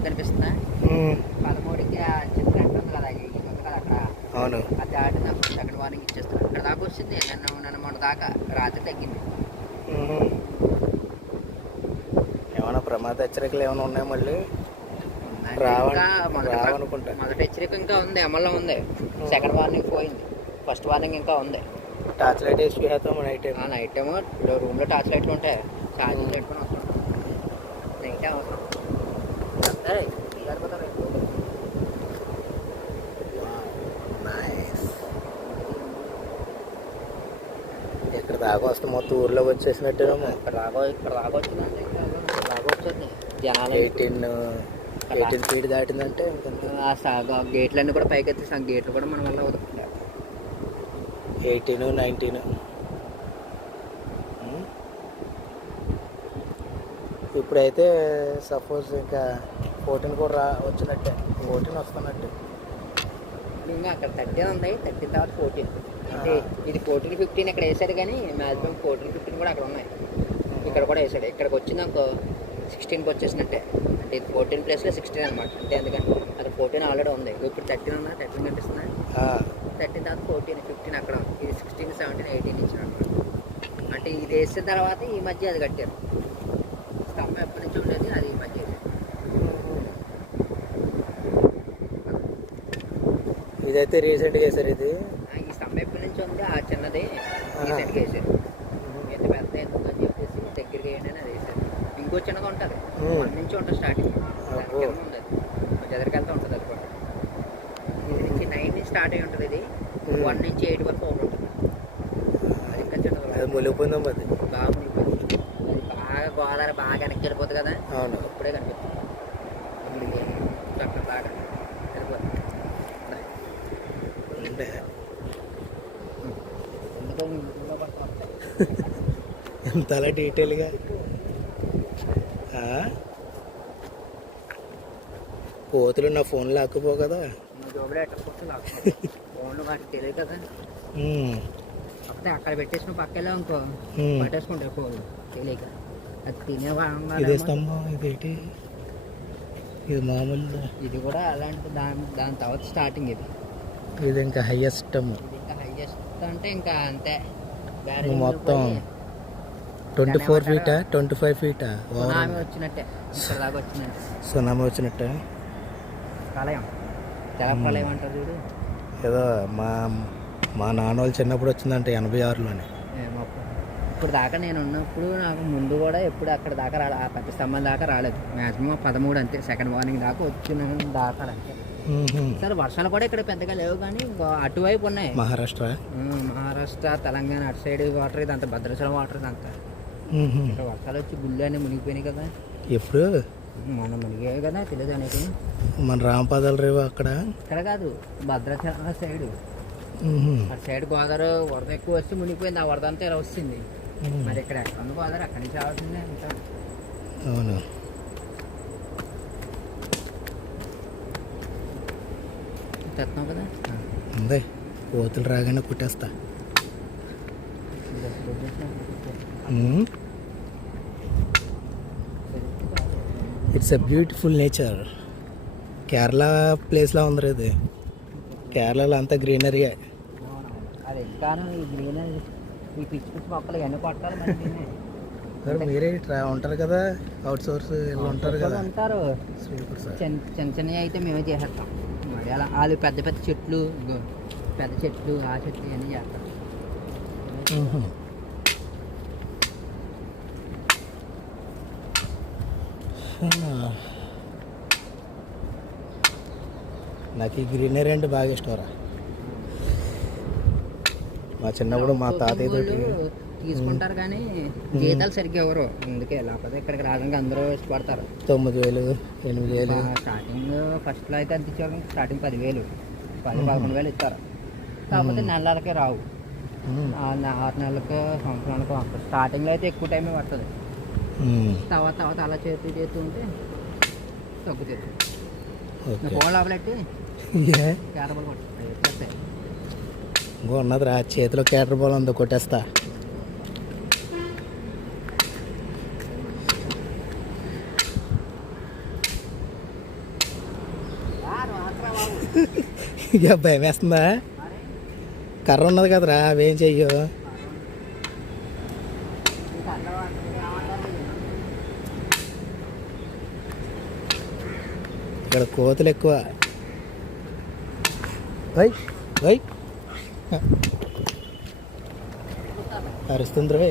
పదమూడు కనిపిస్తుందా? పదమూడుకి ఆ గంట ఉంది కదా ఇది ఉంది కదా అక్కడ? అవును. అది దాటినప్పుడు సెకండ్ వార్నింగ్ ఇచ్చేస్తాను ఇక్కడ దాకా వచ్చింది. నన్ను నన్ను మొన్న దాకా రాత్రి తగ్గింది. ఏమైనా ప్రమాద హెచ్చరికలు ఏమైనా ఉన్నాయి మళ్ళీ? రావనుకుంటా. మొదటి హెచ్చరిక ఇంకా ఉంది. అమల్లో ఉంది. సెకండ్ వార్నింగ్ పోయింది. ఫస్ట్ వార్నింగ్ ఇంకా ఉంది. టార్చ్ లైట్ వేసి నైట్ ఆ నైట్ ఏమో రూమ్లో టార్చ్ లైట్లు ఉంటాయి. ఛార్జింగ్ పెట్టుకొని వస్తాం నైట్ అవసరం సరే సరిపోతారు దాకా వస్తే మొత్తం ఊర్లోకి వచ్చేసినట్టేమో ఇక్కడ రాగో ఇక్కడ వచ్చిందంటే ఇంకా ఇక్కడ జనాలు ఎయిటీన్ ఎయిటీన్ ఫీట్ దాటిందంటే ఆ సగ- గేట్లన్నీ కూడా పైకి ఎత్తి సగం గేట్లు కూడా మన వల్ల అవుతుంది ఎయిటీన్ నైన్టీన్. ఇప్పుడైతే సపోజ్ ఇంకా ఫోర్టీన్ కూడా రా వచ్చినట్టే. ఫోర్టీన్ వస్తున్నట్టే. ఇంకా అక్కడ థర్టీన్ ఉంది థర్టీన్ తర్వాత ఫోర్టీన్ అంటే ఇది ఫోర్టీన్ ఫిఫ్టీన్ ఇక్కడ వేసాడు కానీ మ్యాక్సిమం ఫోర్టీన్ ఫిఫ్టీన్ కూడా అక్కడ ఉన్నాయి. ఇక్కడ కూడా వేసాడు ఇక్కడికి వచ్చింది సిక్స్టీన్కి వచ్చేసినట్టే. అంటే ఇది ఫోర్టీన్ ప్లేస్లో సిక్స్టీన్ అనమాట అంటే ఎందుకంటే అది ఫోర్టీన్ ఆల్రెడీ ఉంది. ఇప్పుడు థర్టీన్ ఉన్నా థర్టీన్ కనిపిస్తుంది? ఆ, థర్టీన్ తర్వాత ఫోర్టీన్ ఫిఫ్టీన్ అక్కడ ఉంది. ఇది సిక్స్టీన్ సెవెంటీన్ ఎయిటీన్ ఇచ్చిన అంటే ఇది వేసిన తర్వాత ఈ మధ్య అది కట్టారు. స్తంభం ఎప్పటి నుంచి ఉండేది అది ఈ మధ్య వేసారు. ఇదైతే రీసెంట్గా వేసారు ఇది. ఈ స్తంభం ఎప్పటి నుంచి ఉంది ఆ చిన్నది. రీసెంట్గా వేసారు ఎంత పెద్ద ఎందుకు అని చెప్పేసి దగ్గరికి వేయండి అని అది వేసారు ఇంకో చిన్నగా ఉంటుంది. వన్ నుంచి ఉంటుంది స్టార్టింగ్ కొంచెం ఎదరికెళ్తా ఉంటుంది. అది కూడా. ఇది నుంచి నైన్ నుంచి స్టార్ట్ అయి ఉంటుంది ఇది. వన్ నుంచి ఎయిట్ వరకు ఒకటి ఉంటుంది. అది ఇంకా చిన్నది అది ములిగిపోయిందమ్మా అది బాగా మునిగిపోయింది. అది బాగా గోదావరి బాగా వెనక్కి వెళ్ళిపోతుంది కదా. అవును. ఇప్పుడే కనిపిస్తుంది. అక్కడ బాగా వెళ్ళిపోతుంది అంటే ఎందుకో ఇంట్లో పడతా ఉంటాయి. ఎంత అలా డీటెయిల్గా? కోతులు నా ఫోన్ లాక్కుపో కదా. ఫోన్లో వాటికి తెలియదు కదా. కాకపోతే అక్కడ పెట్టేసిన పక్కలో ఇంకో ఉమ్. పట్టేసుకుంటాయి ఫోన్ తెలియక. అది తినేవా ఇదే స్తంభం ఇదేంటి? ఇది మామూలు ఇది కూడా అలాంటి దాని దాని తర్వాత స్టార్టింగ్ ఇది. ఇది ఇంకా హైయెస్ట్ ఇది ఇంకా హైయెస్ట్ అంటే ఇంకా అంతే. మొత్తం ట్వంటీ ఫోర్ ఫీటా ట్వంటీ ఫైవ్ ఫీటా సునామీ వచ్చినట్టే. వచ్చినట్టే. సునామీ వచ్చినట్ట? ప్రళయం. తెల ప్రళయం అంటారు చూడు. ఏదో మా మా నాన్న వాళ్ళు చిన్నప్పుడు వచ్చిందంటే ఎనభై ఆరులోనే. ఇప్పుడు దాకా నేను ఉన్నప్పుడు నాకు ముందు కూడా ఎప్పుడు అక్కడ దాకా రాలే ఆ పెద్ద స్తంభం దాకా రాలేదు. మ్యాక్సిమం పదమూడు అంతే. సెకండ్ వార్నింగ్ దాకా వచ్చిన దాకా అంతే. సరే వర్షాలు కూడా ఇక్కడ పెద్దగా లేవు కానీ అటువైపు ఉన్నాయి. మహారాష్ట్ర. మహారాష్ట్ర తెలంగాణ అటు సైడ్ వాటర్ ఇదంతా భద్రాచలం వాటర్ ఇదంతా. ఉహుం. ఇక్కడ వర్షాలు వచ్చి గుళ్ళు అన్నీ మునిగిపోయినాయి కదా. ఎప్పుడు? మనం మునిగాయి కదా తెలియదు అనేది. మన రామపాదాల రేవు అక్కడ. ఇక్కడ కాదు భద్రాచలం సైడ్. అటు సైడ్ గోదావరి వరద ఎక్కువ వచ్చి మునిగిపోయింది ఆ వరద అంతా ఇలా వస్తుంది. మరి ఇక్కడ ఎక్కడ ఉంది గోదావరి అక్కడి నుంచి రావాల్సిందే అంతా. అవును. తెస్తున్నావు కదా? ఉంది. కోతులు రాగానే కుట్టేస్తా. It's a beautiful nature Kerala ప్లేస్లో ఉంది ఇది. కేరళలో అంతా గ్రీనరీ మరి ఇట్లా ఉంటారు కదా. అవుట్ సోర్స్ ఉంటారు కదా. ఉంటారు. చిన్న చిన్న చిన్నవి అయితే మేమే చేసేస్తాం. అలా వాళ్ళు పెద్ద పెద్ద చెట్లు పెద్ద చెట్లు ఆ చెట్లు ఇవన్నీ చేస్తాం నాకు ఈ గ్రీనరీ అంటే బాగా ఇష్టం రా. మా చిన్నప్పుడు మా తాతయ్య తోటి తీసుకుంటారు కానీ జీతాలు సరిగ్గా ఎవరు? అందుకే లేకపోతే ఇక్కడికి రావడానికి అందరూ ఇష్టపడతారు. తొమ్మిది వేలు ఎనిమిది వేలు. స్టార్టింగ్ ఫస్ట్లో అయితే ఇచ్చేవాళ్ళు స్టార్టింగ్ పదివేలు. పది పదకొండు వేలు ఇస్తారు. కాకపోతే నెలలకే రావు. ఆరు నెలలకు సంవత్సరానికి వస్తుంది. స్టార్టింగ్లో అయితే ఎక్కువ టైమే పడుతుంది. తర్వాత తర్వాత అలా చేతూ చేతూ ఉంటే తగ్గుతుంది. ఓకే. ఫోన్ లోపలెట్టి ఇంకో ఉన్నది రా చేతిలో కేటర్ బాల్ ఉందో కొట్టేస్తా. ఇక భయం వేస్తుందా కర్ర ఉన్నది కదరా అవేం చెయ్యో? ఇక్కడ కోతులు ఎక్కువ. ఓయ్ ఓయ్. అరుస్తుంది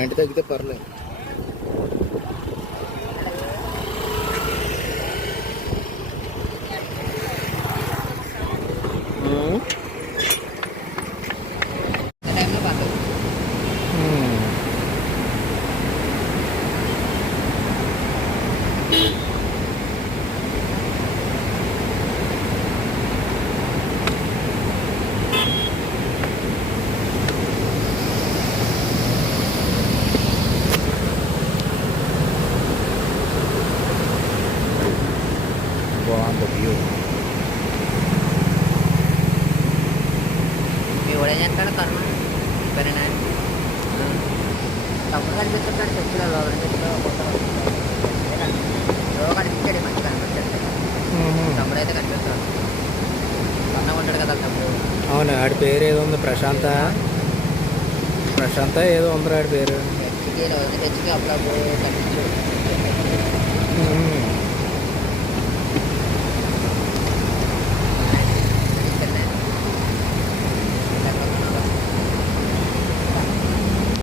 పాయింట్ తగ్గితే పర్లేదు. కనిపించాడు కనిపిస్తాడు. కదా తమ్ముడు. అవును ఆడి పేరు ఏదో ఉంది ప్రశాంత. ప్రశాంత ఏదో ఉంది ఆడి పేరు. హెచ్కి అప్పుడు కనిపించాడు.